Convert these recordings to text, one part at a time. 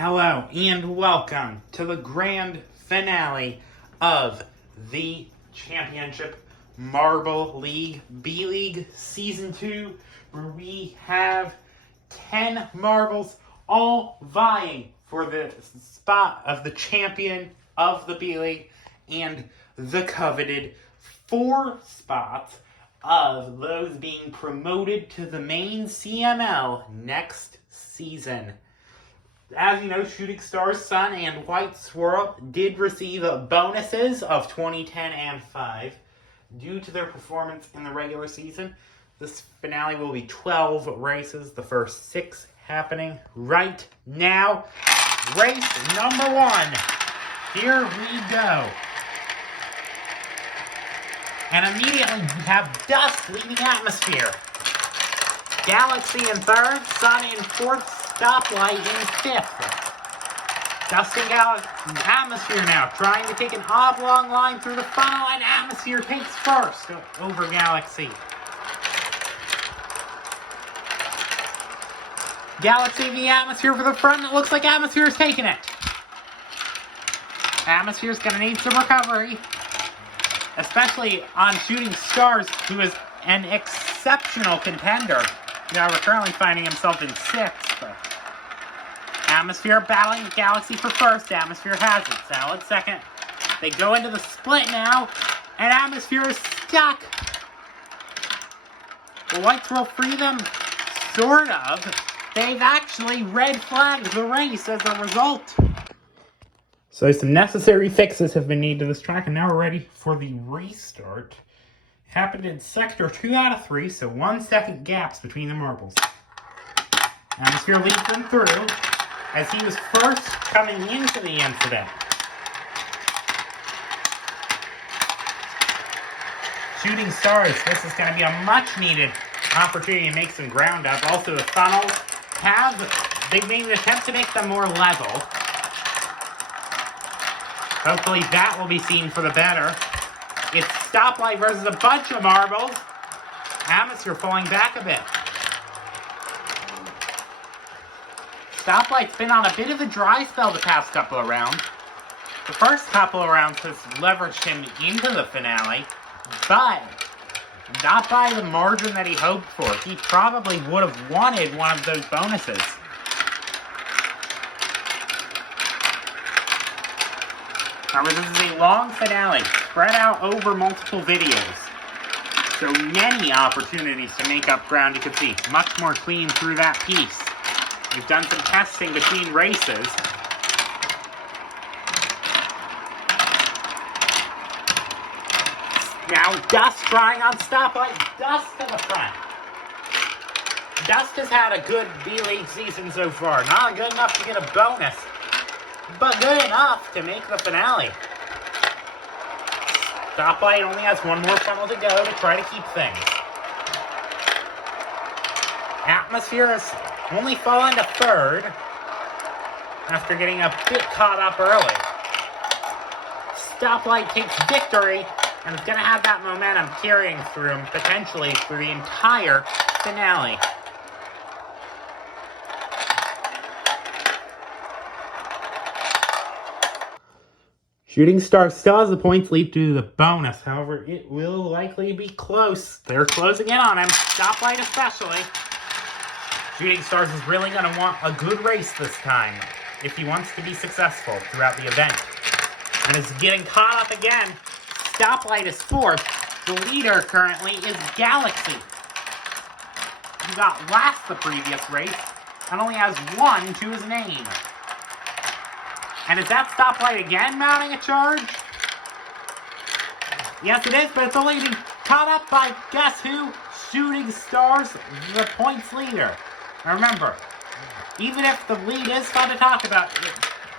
Hello and welcome to the grand finale of the Championship Marble League B-League Season 2, where we have 10 marbles all vying for the spot of the champion of the B-League and the coveted 4 spots of those being promoted to the main CML next season. As you know, Shooting Stars Sun and White Swirl did receive bonuses of 2010 and 5 due to their performance in the regular season. This finale will be 12 races, the first 6 happening right now. Race number 1. Here we go. And immediately we have Dust leading Atmosphere. Galaxy in 3rd, Sun in 4th, Stoplight in 5th. Dust and Atmosphere now trying to take an oblong line through the funnel, and Atmosphere takes first over Galaxy. Galaxy v Atmosphere for the front. It looks like Atmosphere is taking it. Atmosphere's going to need some recovery, especially on Shooting Stars, who is an exceptional contender. Now we're currently finding himself in 6th. But Atmosphere battling Galaxy for first. Atmosphere has it. Salad second. They go into the split now, and Atmosphere is stuck. The Whites will free them, sort of. They've actually red flagged the race as a result. So some necessary fixes have been made to this track, and now we're ready for the restart. Happened in sector 2 out of 3, so 1 second gaps between the marbles. Atmosphere leads them through, as he was first coming into the incident. Shooting Stars, this is going to be a much-needed opportunity to make some ground up. Also, the funnels they've made an attempt to make them more level. Hopefully that will be seen for the better. It's Stoplight versus a bunch of marbles. Atmosphere falling back a bit. Stoplight's been on a bit of a dry spell the past couple of rounds. The first couple of rounds has leveraged him into the finale, but not by the margin that he hoped for. He probably would have wanted one of those bonuses. However, this is a long finale, spread out over multiple videos. So many opportunities to make up ground. You can see much more clean through that piece. We've done some testing between races. Now Dust trying on Stoplight. Dust to the front. Dust has had a good B-League season so far. Not good enough to get a bonus, but good enough to make the finale. Stoplight only has 1 more funnel to go to try to keep things. Atmosphere has only fallen to 3rd after getting a bit caught up early. Stoplight takes victory and is going to have that momentum carrying through him, potentially through the entire finale. Shooting Star still has the points lead to the bonus. However, it will likely be close. They're closing in on him. Stoplight especially. Shooting Stars is really going to want a good race this time if he wants to be successful throughout the event. And is getting caught up again. Stoplight is 4th. The leader currently is Galaxy. He got last the previous race and only has 1 to his name. And is that Stoplight again mounting a charge? Yes, it is, but it's only being caught up by, guess who? Shooting Stars, the points leader. Now remember, even if the lead is fun to talk about,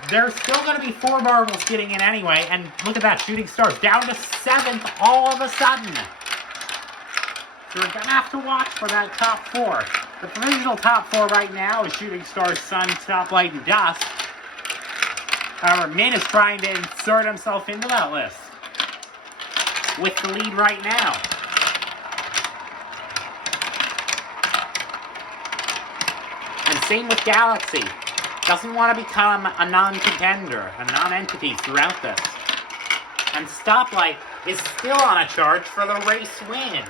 there's still going to be 4 marbles getting in anyway. And look at that, Shooting Stars down to 7th all of a sudden. So we're going to have to watch for that top 4. The provisional top 4 right now is Shooting Stars, Sun, Stoplight, and Dust. However, Min is trying to insert himself into that list with the lead right now. And same with Galaxy. Doesn't want to become a non-contender, a non-entity throughout this. And Stoplight is still on a charge for the race win.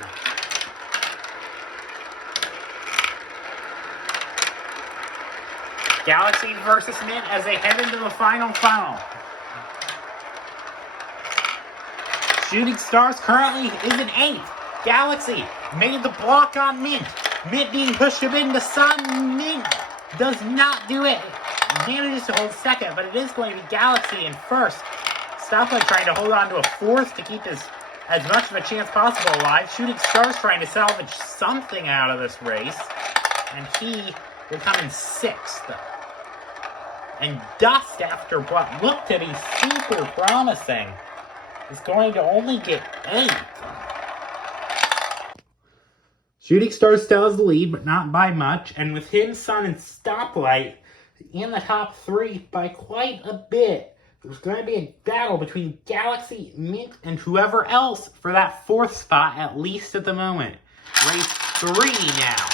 Galaxy versus Mint as they head into the final funnel. Shooting Stars currently is in 8th. Galaxy made the block on Mint. Mint being pushed a bit into Sun. Mint does not do it. Manages to hold 2nd, but it is going to be Galaxy in 1st. Stoplight trying to hold on to a 4th to keep as much of a chance possible alive. Shooting Stars trying to salvage something out of this race. And he will come in 6th. And Dust, after what looked to be super promising, is going to only get 8th. Shooting Stars still has the lead, but not by much. And with him, Sun, and Stoplight in the top 3 by quite a bit. There's going to be a battle between Galaxy, Mint, and whoever else for that 4th spot, at least at the moment. Race 3 now.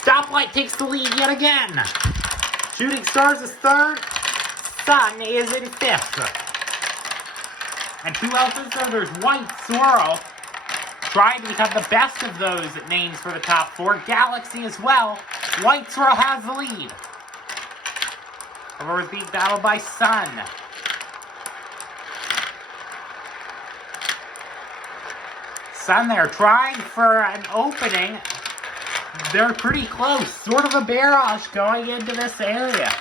Stoplight takes the lead yet again. Shooting Stars is 3rd. Sun is in 5th. And who else is there? There's White Swirl, trying to become the best of those names for the top 4. Galaxy as well. White Swirl has the lead. However, it's being battled by Sun. Sun there trying for an opening. They're pretty close. Sort of a barrage going into this area.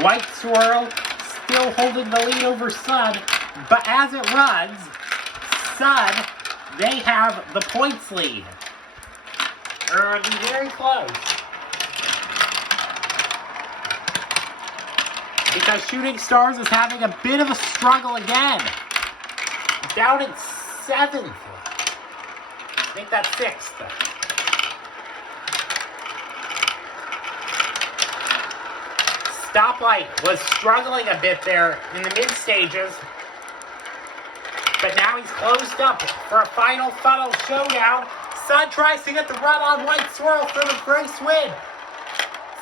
White Swirl still holding the lead over Sun, but as it runs, Sun, they have the points lead. They're very close. Because Shooting Stars is having a bit of a struggle again. Down at 7th. I think that's 6th. Stoplight was struggling a bit there in the mid-stages, but now he's closed up for a final funnel showdown. Sun tries to get the run on White Swirl for the race win.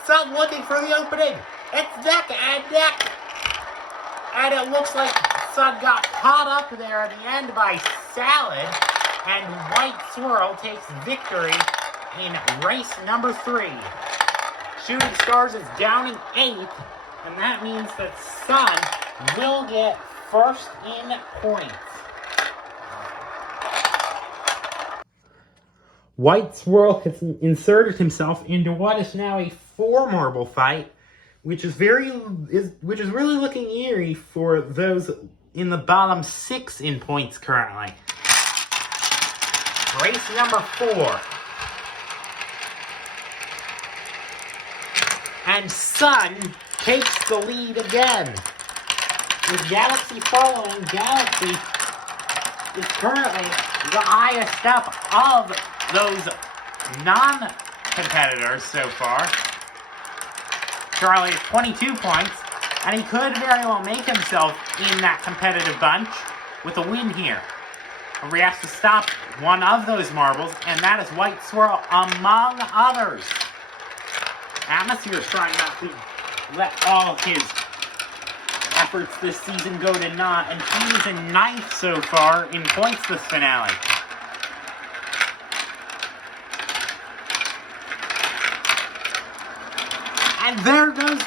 Sun looking for the opening. It's neck and neck. And it looks like Sun got caught up there at the end by Salad, and White Swirl takes victory in race number 3. Shooting Stars is down in 8th, and that means that Sun will get 1st in points. White Swirl has inserted himself into what is now a 4-marble fight, which is really looking eerie for those in the bottom 6 in points currently. Race number 4. And Sun takes the lead again. With Galaxy following, Galaxy is currently the highest up of those non-competitors so far. Charlie has 22 points, and he could very well make himself in that competitive bunch with a win here. But he has to stop one of those marbles, and that is White Swirl among others. Atmosphere is trying not to let all his efforts this season go to naught, and he is in 9th so far in points this finale. And there goes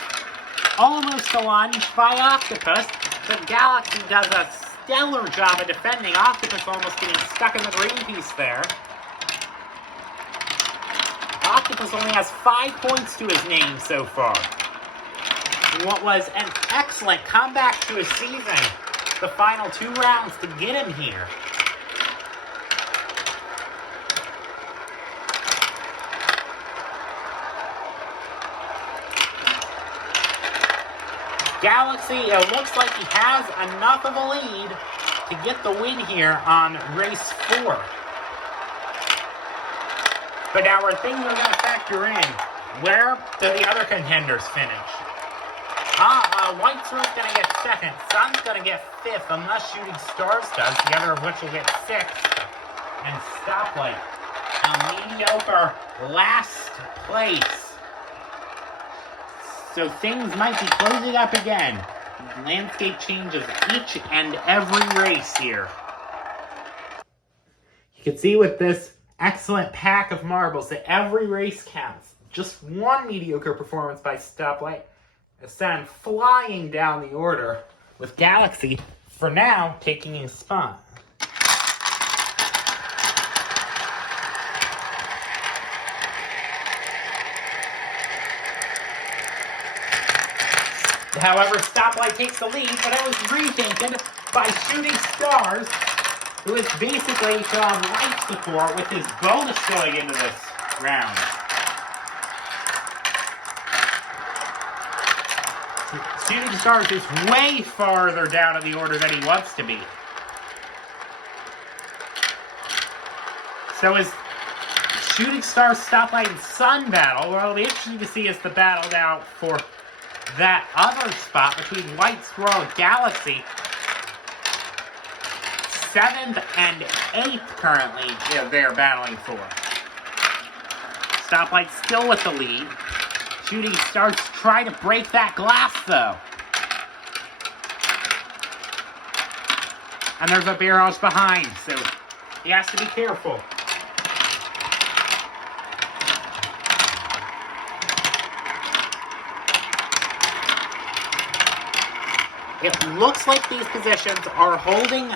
almost a lunge by Octopus. The Galaxy does a stellar job of defending. Octopus almost getting stuck in the green piece there. Octopus only has 5 points to his name so far. What was an excellent comeback to his season. The final 2 rounds to get him here. Galaxy, it looks like he has enough of a lead to get the win here on race 4. But now things are going to factor in. Where do the other contenders finish? White Swirl's going to get second. Sun's going to get fifth, unless Shooting Stars does, the other of which will get sixth. And Stoplight, a mediocre last place. So things might be closing up again. The landscape changes each and every race here. You can see with this excellent pack of marbles that every race counts. Just one mediocre performance by Stoplight has sent him flying down the order, with Galaxy, for now, taking his spot. However, Stoplight takes the lead, but it was retaken by Shooting Stars, who has basically shown light support with his bonus going into this round. Shooting Stars is way farther down in the order than he wants to be. So is Shooting Stars, Stoplight, and Sun battle. Well, it'll be interesting to see as the battle now for that other spot between White Swirl and Galaxy. 7th and 8th currently they're battling for. Stoplight still with the lead. Shooting Stars try to break that glass, though. And there's a barrage behind, so he has to be careful. It looks like these positions are holding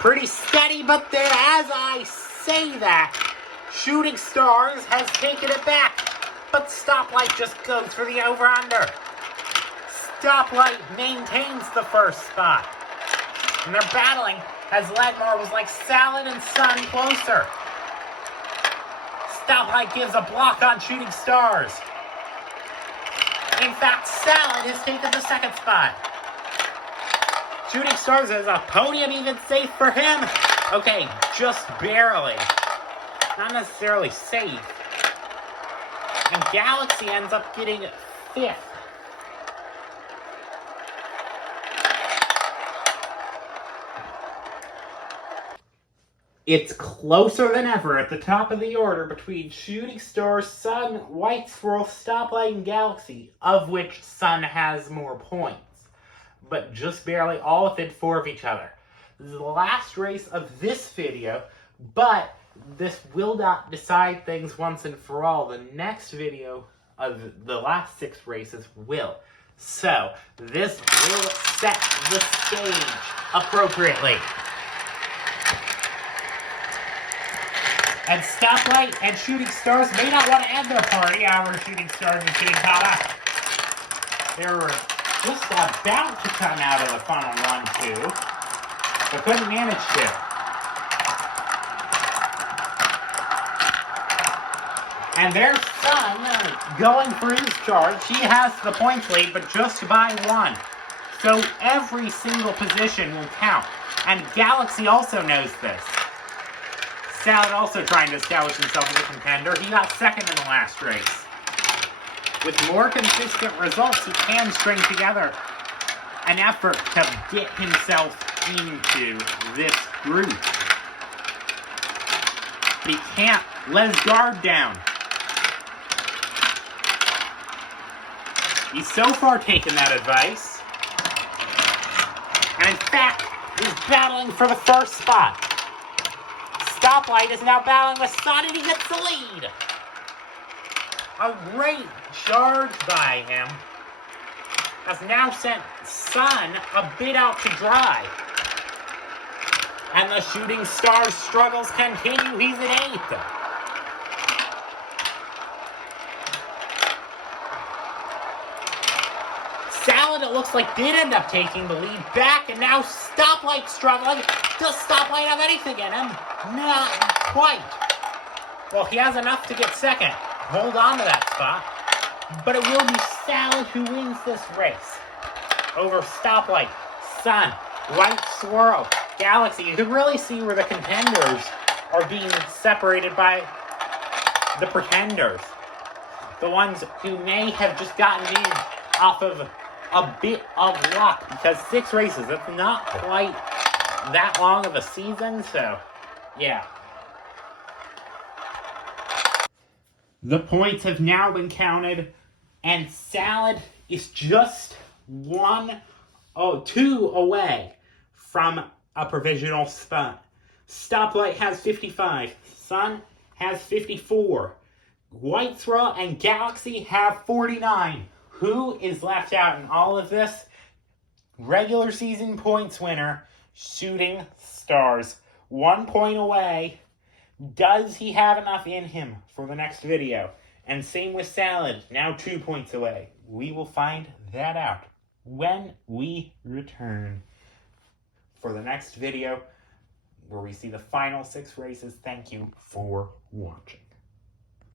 pretty steady, but then as I say that, Shooting Stars has taken it back. But Stoplight just goes for the over-under. Stoplight maintains the first spot. And their battling has led marbles like Salad and Sun closer. Stoplight gives a block on Shooting Stars. In fact, Salad has taken the second spot. Shooting Stars is a podium even safe for him. Okay, just barely. Not necessarily safe. And Galaxy ends up getting 5th. It's closer than ever at the top of the order between Shooting Stars, Sun, White Swirl, Stoplight, and Galaxy, of which Sun has more points. But just barely all within 4 of each other. This is the last race of this video, but this will not decide things once and for all. The next video of the last 6 races will. So, this will set the stage appropriately. And Stoplight and Shooting Stars may not want to end their party. Our Shooting Stars are getting caught up. They're just about to come out of the funnel 1-2, but couldn't manage to. And there's Sun going for his charge. He has the points lead, but just by 1. So every single position will count. And Galaxy also knows this. Salad also trying to establish himself as a contender. He got second in the last race. With more consistent results, he can string together an effort to get himself into this group. But he can't let his guard down. He's so far taken that advice. And in fact, he's battling for the first spot. Stoplight is now battling with Sun, and he gets the lead. A great charge by him has now sent Sun a bit out to dry. And the Shooting Stars struggles continue. He's in 8th. Salad, it looks like, did end up taking the lead back, and now Stoplight struggling. Does Stoplight have anything in him? Not quite. Well, he has enough to get second. Hold on to that spot. But it will be Salad who wins this race over Stoplight, Sun, White Swirl, Galaxy. You can really see where the contenders are being separated by the pretenders. The ones who may have just gotten in off of a bit of luck, because 6 races, that's not quite that long of a season, so yeah. The points have now been counted, and Salad is just 2 away from a provisional spot. Stoplight has 55. Sun has 54. White Swirl and Galaxy have 49. Who is left out in all of this? Regular season points winner, Shooting Stars. 1 point away. Does he have enough in him for the next video? And same with Salad, now 2 points away. We will find that out when we return for the next video, where we see the final 6 races. Thank you for watching.